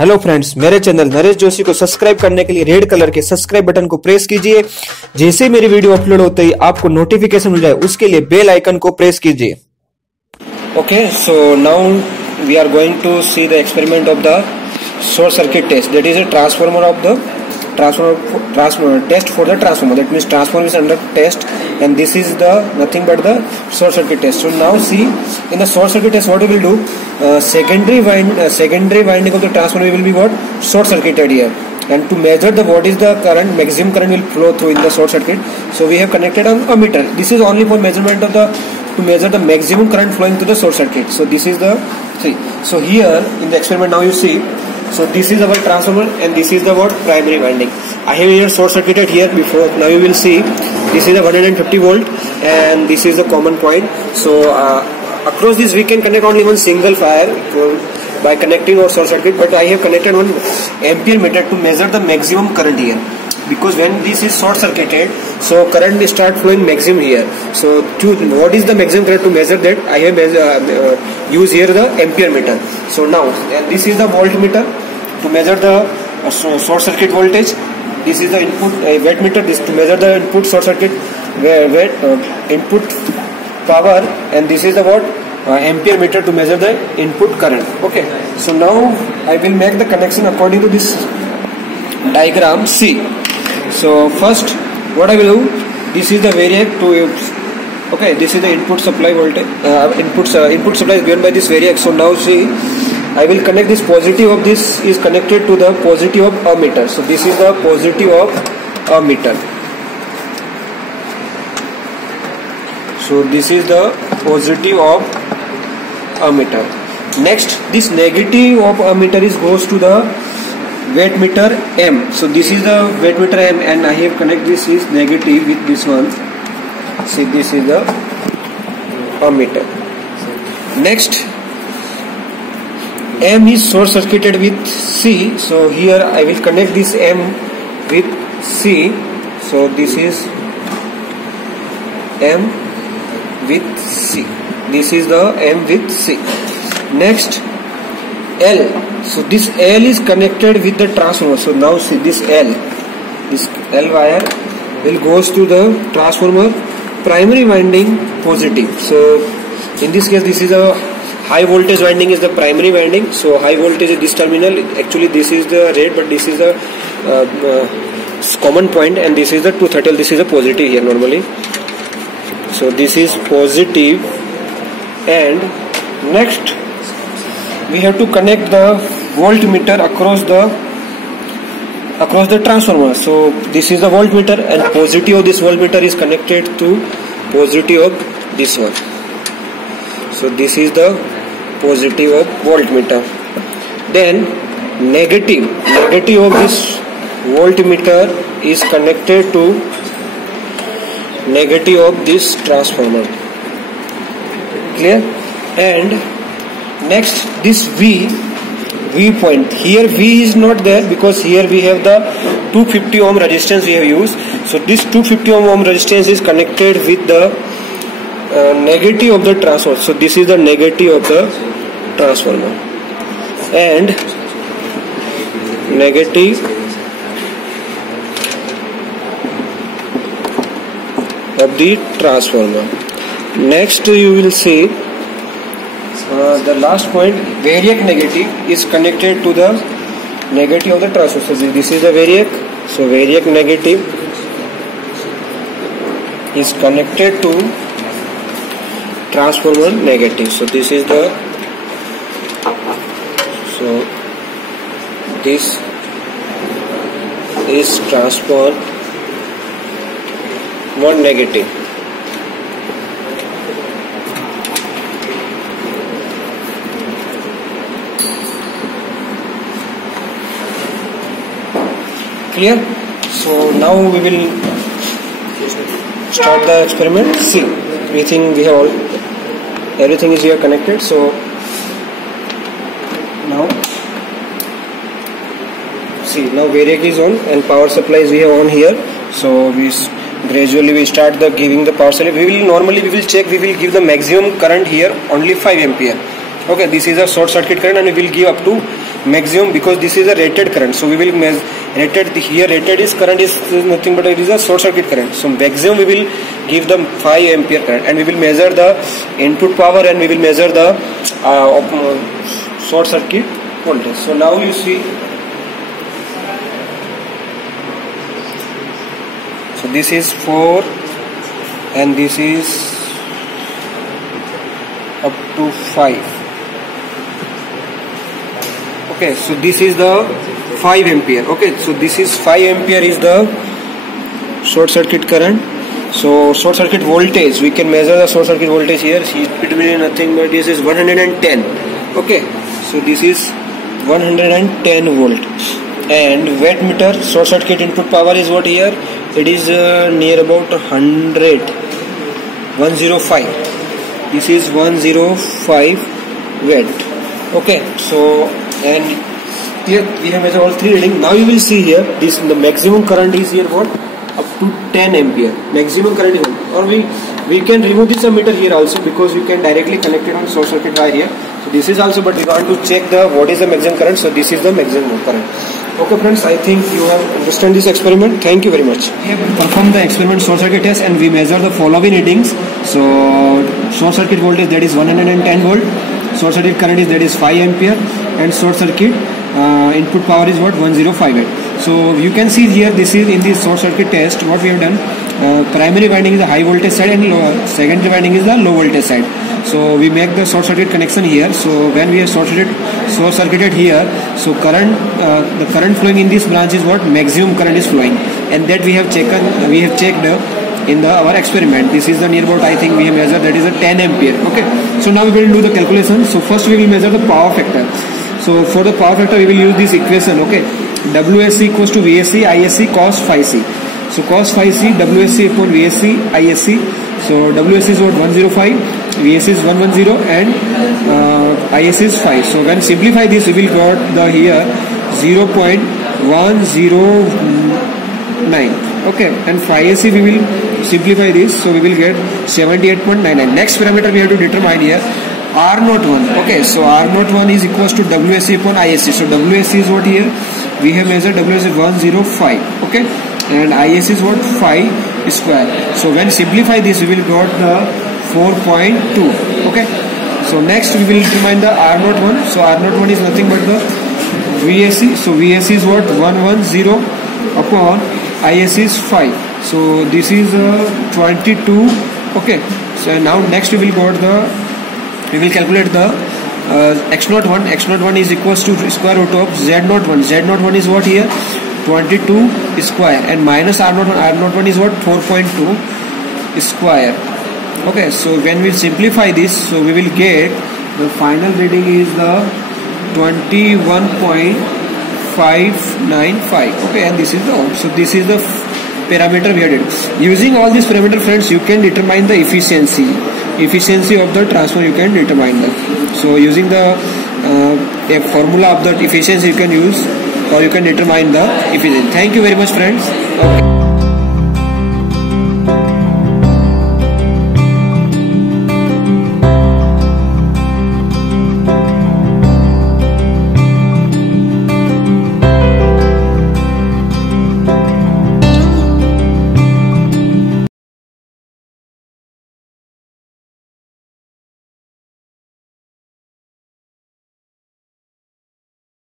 Hello friends, मेरे channel Naresh Joshi को subscribe करने के लिए रेड कलर के सब्सक्राइब बटन को प्रेस कीजिए। जैसे मेरी वीडियो अपलोड होते ही आपको नोटिफिकेशन मिल जाए, उसके लिए बेल आइकन को प्रेस कीजिए। Okay, so now we are going to see the experiment of the short circuit test, that is a transformer of the transformer test for the transformer. That means transformer is under test, and this is the nothing but the short circuit test. So now see, in the short circuit test what we will do, secondary winding of the transformer will be what, short circuited here, and to measure the what is the current, maximum current will flow through in the short circuit. So we have connected an ammeter. This is only for measurement of the, to measure the maximum current flowing through the short circuit. So this is the, see, so here in the experiment now you see, so this is our transformer and this is the what, primary winding. I have here short circuited here before. Now you will see this is a 150 volt and this is the common point. So across this we can connect only one single fire by connecting our short circuit, but I have connected one ampere meter to measure the maximum current here, because when this is short circuited, so current will start flowing maximum here. So to what is the maximum current, to measure that I have use here the ampere meter. So now this is the voltmeter to measure the short circuit voltage. This is the input watt meter, this to measure the input short circuit input power, and this is the what, ampere meter to measure the input current. Okay, so now I will make the connection according to this diagram. See, so first what I will do, this is the variac to, okay, this is the input supply voltage, input supply is given by this variac. So now see, I will connect this positive of this is connected to the positive of ammeter. So this is the positive of ammeter. So this is the positive of ammeter. Next, this negative of ammeter is goes to the wattmeter M. So this is the wattmeter M, and I have connect this is negative with this one. See, this is the ammeter. Next, M is short circuited with C. So here I will connect this M with C. So this is M with C. This is the M with C. Next, L. So this L is connected with the transformer. So now see, this L wire will goes to the transformer primary winding positive. So in this case, this is a high voltage winding is the primary winding. So high voltage is this terminal. Actually this is the red, but this is the common point, and this is the 230. This is a positive here normally. So this is positive, and next we have to connect the voltmeter across the transformer. So this is the voltmeter, and positive of this voltmeter is connected to positive of this one. So this is the positive of voltmeter. Then negative of this voltmeter is connected to negative of this transformer. Clear? And next, this V point, here V is not there because here we have the 250 ohm resistance we have used. So this 250 ohm resistance is connected with the negative of the transformer. So this is the negative of the transformer, and negative of the transformer. Next you will see the last point, variac negative is connected to the negative of the transformer. So this is the variac. So variac negative is connected to transformer negative. So this is the, so this is transformer negative. Clear? So now we will start the experiment. See, we think we have everything is here connected. So now see, now variac is on and power supplies we have on here. So we gradually we start the giving the power supply. We will check, we will give the maximum current here only 5 ampere. Okay, this is a short circuit current and we will give up to maximum, because this is a rated current, so we will measure rated here. Rated is current is nothing but it is a short circuit current. So maximum we will give them 5 ampere current, and we will measure the input power, and we will measure the short circuit voltage. So now you see, so this is 4 and this is up to 5. Okay, so this is the 5 ampere. Okay, so this is 5 ampere is the short circuit current. So short circuit voltage, we can measure the short circuit voltage here. It will be nothing but this is 110. Okay, so this is 110 volt. And wattmeter short circuit input power is what here? It is near about 105. This is 105 watt. Okay, so and here we have measured all 3 readings. Now you will see here this the maximum current is here what? Up to 10 ampere. Maximum current is what? Or we can remove this ammeter here also, because we can directly connect it on short circuit wire here. So this is also, but we want to check the what is the maximum current. So this is the maximum current. Okay friends, I think you have understand this experiment. Thank you very much. We have performed the experiment short circuit test, and we measure the following readings. So short circuit voltage, that is 110 volt. Short circuit current is, that is 5 ampere, and short circuit input power is what? 105 watt. So you can see here, this is in this short circuit test what we have done. Primary winding is the high voltage side, and secondary winding is the low voltage side. So we make the short circuit connection here. So when we have short circuited here, so current the current flowing in this branch is what? Maximum current is flowing, and that we have checked in our experiment. This is the near about, I think we have measured, that is a 10 ampere. Okay, so now we will do the calculation. So first we will measure the power factor. So for the power factor we will use this equation. Okay, WSC equals to VSC ISC cos phi c. So cos phi c, WSC upon VSC ISC. So WSC is what? 105, VSC is 110, and ISC is 5. So when simplify this, we will got the here 0.109. Okay, and phi AC we will simplify this, so we will get 78.99. Next parameter we have to determine here, R01. Okay, so R01 is equals to WSC upon ISC. So WSC is what here? We have measured WSC 105. Okay, and ISC is what? 5 square. So when simplify this, we will got the 4.2. Okay, so next we will determine the R01. So R01 is nothing but the VSC. So VSC is what? 110 upon ISC is 5. So this is 22. Okay, so now next we will calculate the x01. X01 is equals to square root of z01. Z01 is what here? 22 square, and minus R01. R01 is what? 4.2 square. Okay, so when we simplify this, so we will get the final reading is the 21.595. Okay, and this is the ohm. So this is the parameter we have did. Using all these parameter, friends, you can determine the efficiency of the transformer. You can determine that. So using the a formula of the efficiency you can use, or you can determine the efficiency. Thank you very much, friends. Okay.